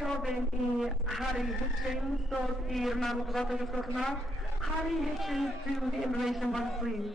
Robin i Harry Hitchens do firmą Złotego Sokna. Harry Hitchens to the information box, please.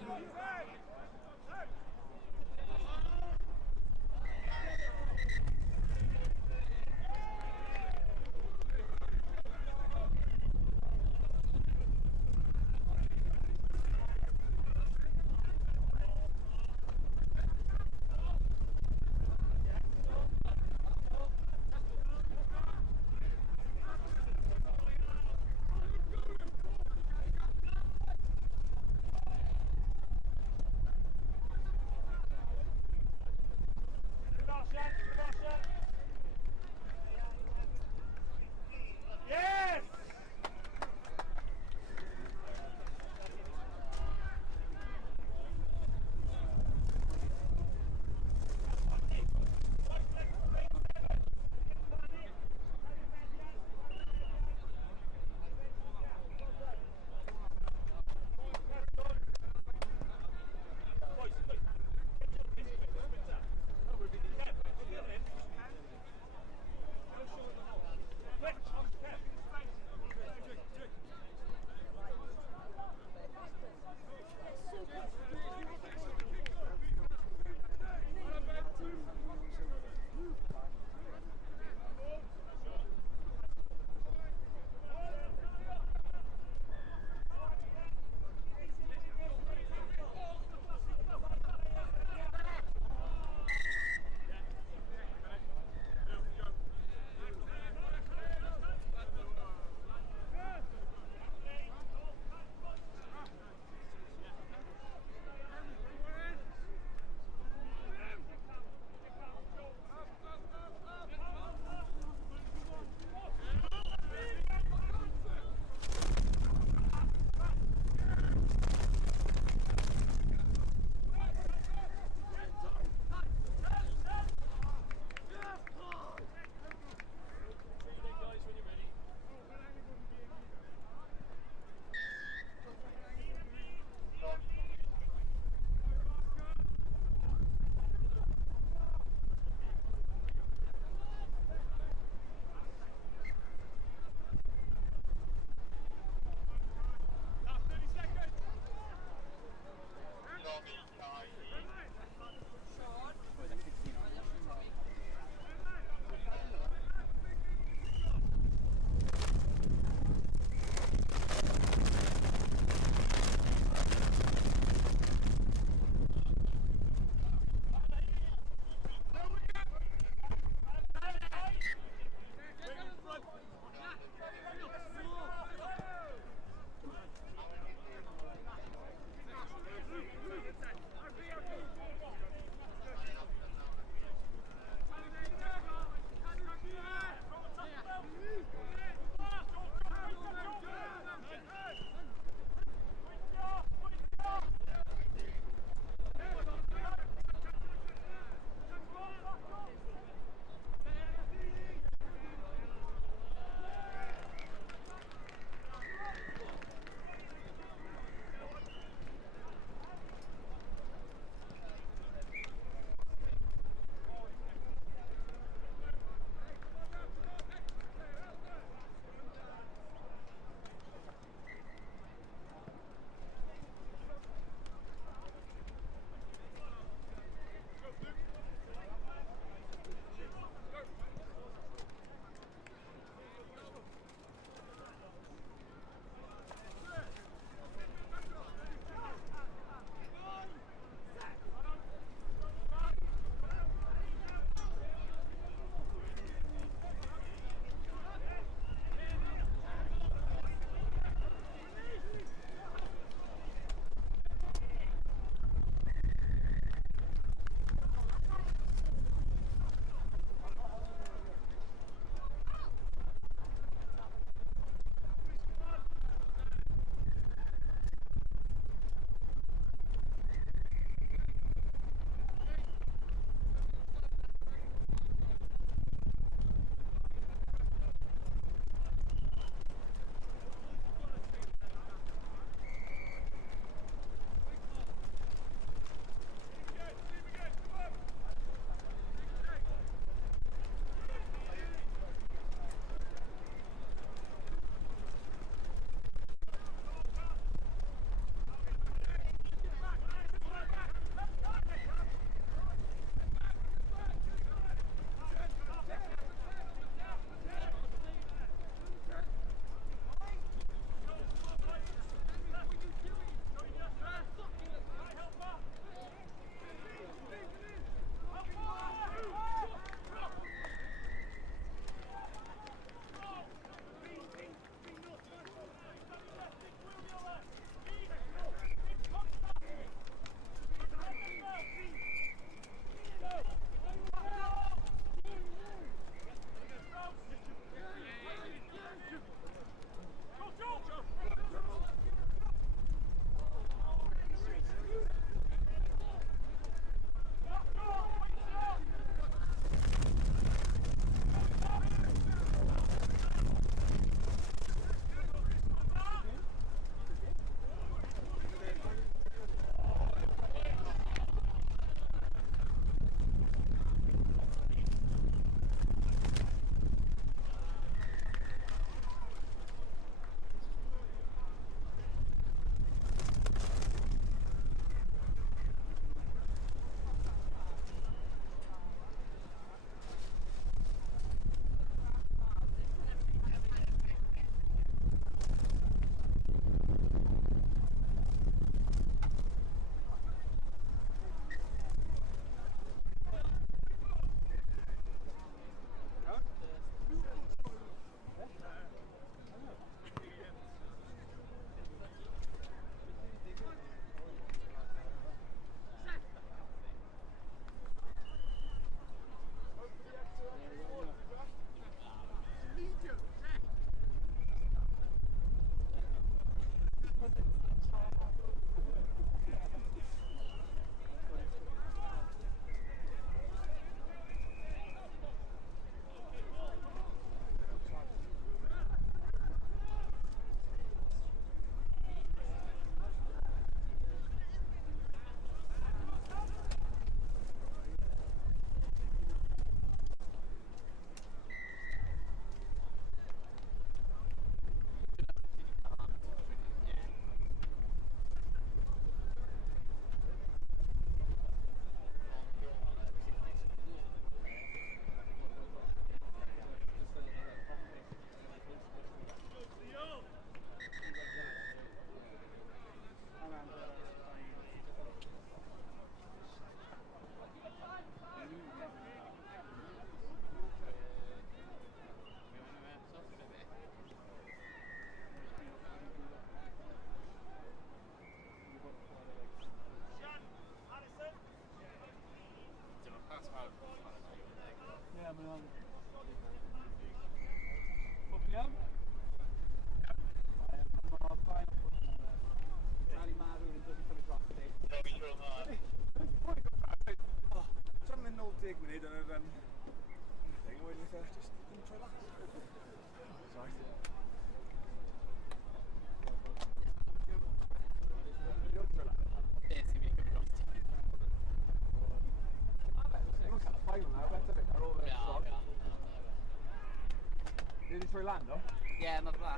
Nid i troi lan, do? Ie, mae fa.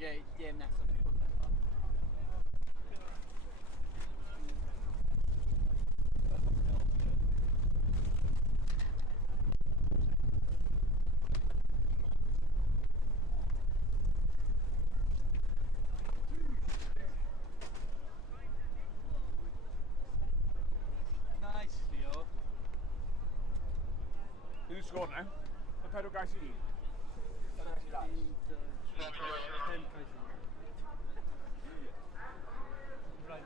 Ie, gêm nesaf yn bod. Nice, Leo. Who's scored now? The pedal guy see.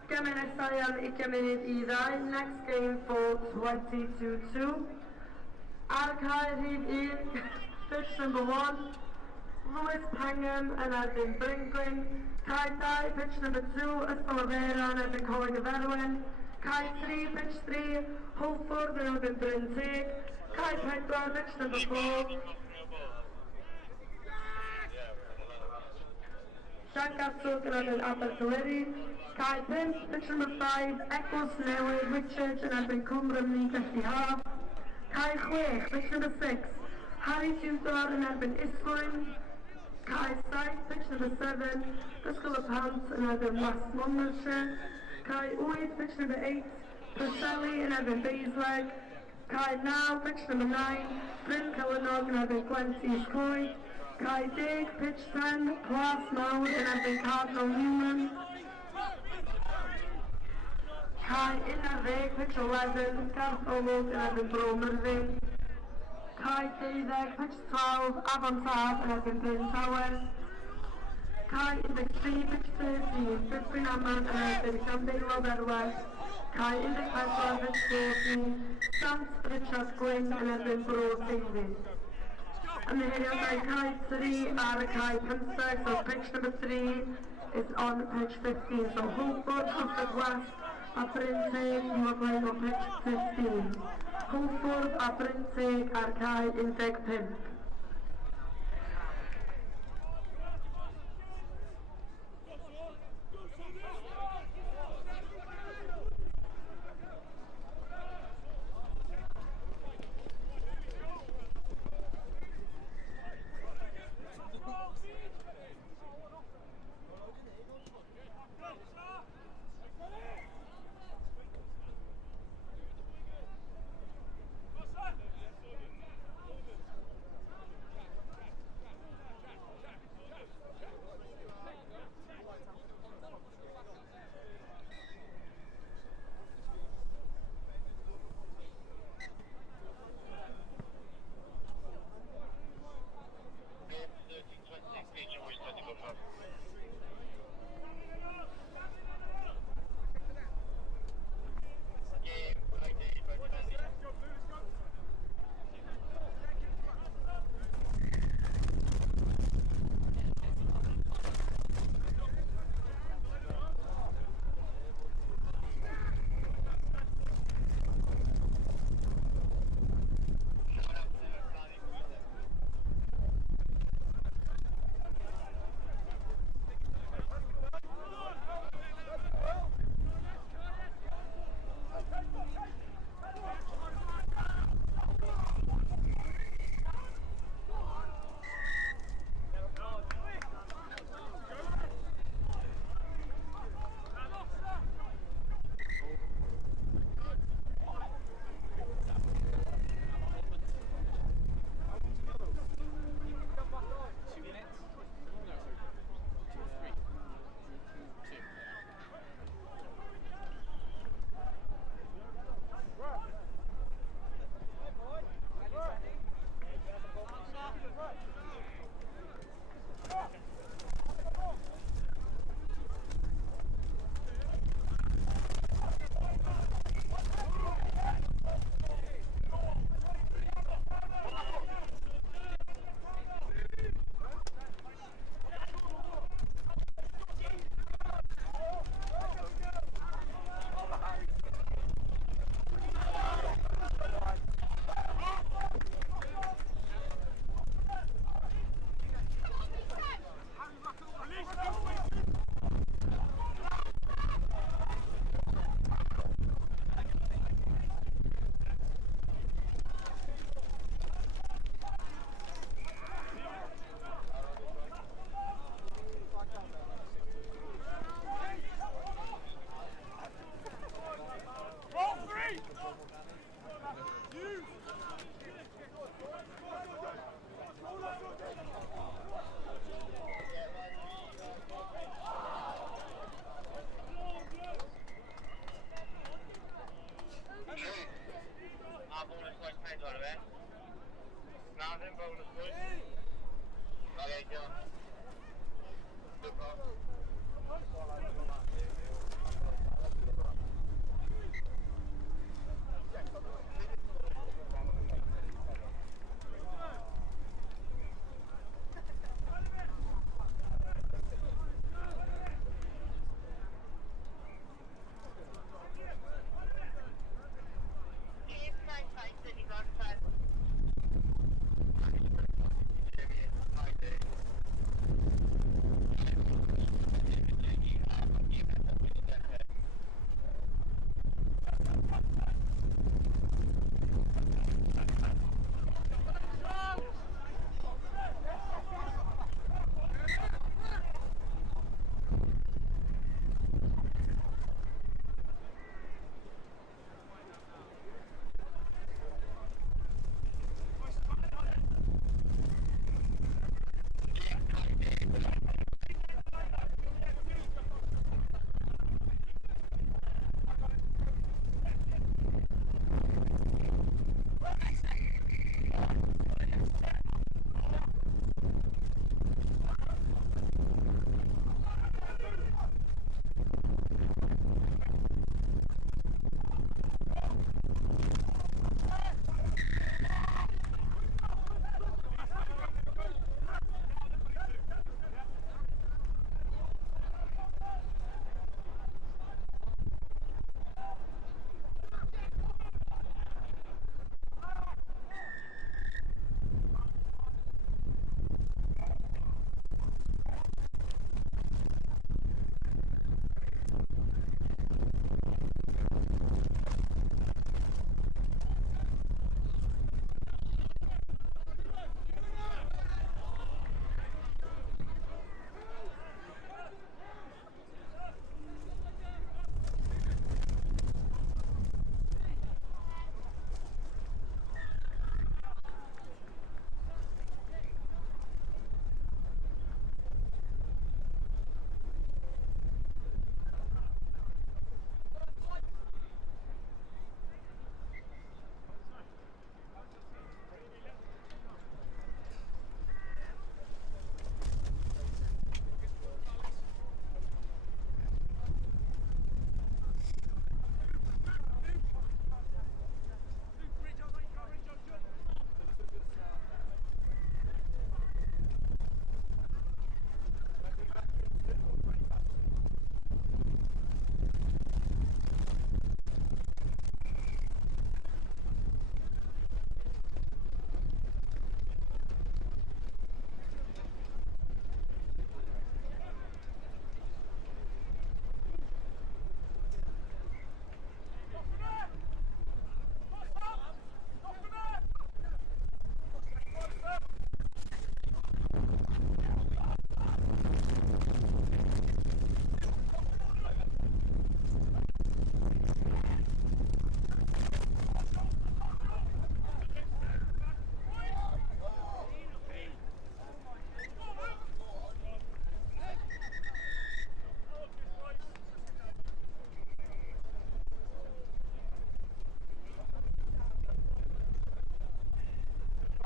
Gem nesaf am 20 munud I ddau. Next game for 22-2. Ar cael rhif 1, pitch number 1. Lewis Pangham yn erbyn Bringwyn. Cae 2, pitch number 2, Ysgol Avera yn erbyn Coleg y Ferwen. Cae 3, pitch 3, Holford yn erbyn Bryn Teg. Cae 4, pitch number 4. Sian Gatswg yn erbyn Aberteileri. Cae 5, pitch number 5, Eglwys Newydd Richards yn erbyn Cwm Rymni Gelli Haf. Cae 6, pitch number 6, Harry Tudor yn erbyn Iswyn. Cae 7, pitch number 7, Ysgol y Pant yn erbyn West Monmouthshire. Cae 8, pitch number 8, Preseli yn erbyn Beisleg. Cae 9, pitch number 9, Bryn Cylynog yn erbyn Gwent East Coed. Cae 10, pitch 10, Plas Mawr yn erbyn Cardinal Newman. Cae 11, pitch 11, Garth Olwg yn erbyn Bro Myrddin. Cae 12, pitch 12, Afon Taf yn erbyn Bryn Tawes. Cae 13, pitch 13, Dyffryn Aman yn erbyn Llandeilo Ferwes. Cae 14, pitch 14, Sant Richard Gwyn yn erbyn Bro Seifi. Ymddiheuriadau cae 3 ar y cae 15, so pitch number 3 is on pitch 15. So Holford, Trafford West, a Bryn Teg, you are playing on pitch 15. Holford a Bryn Teg ar cae 15.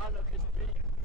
I look as big.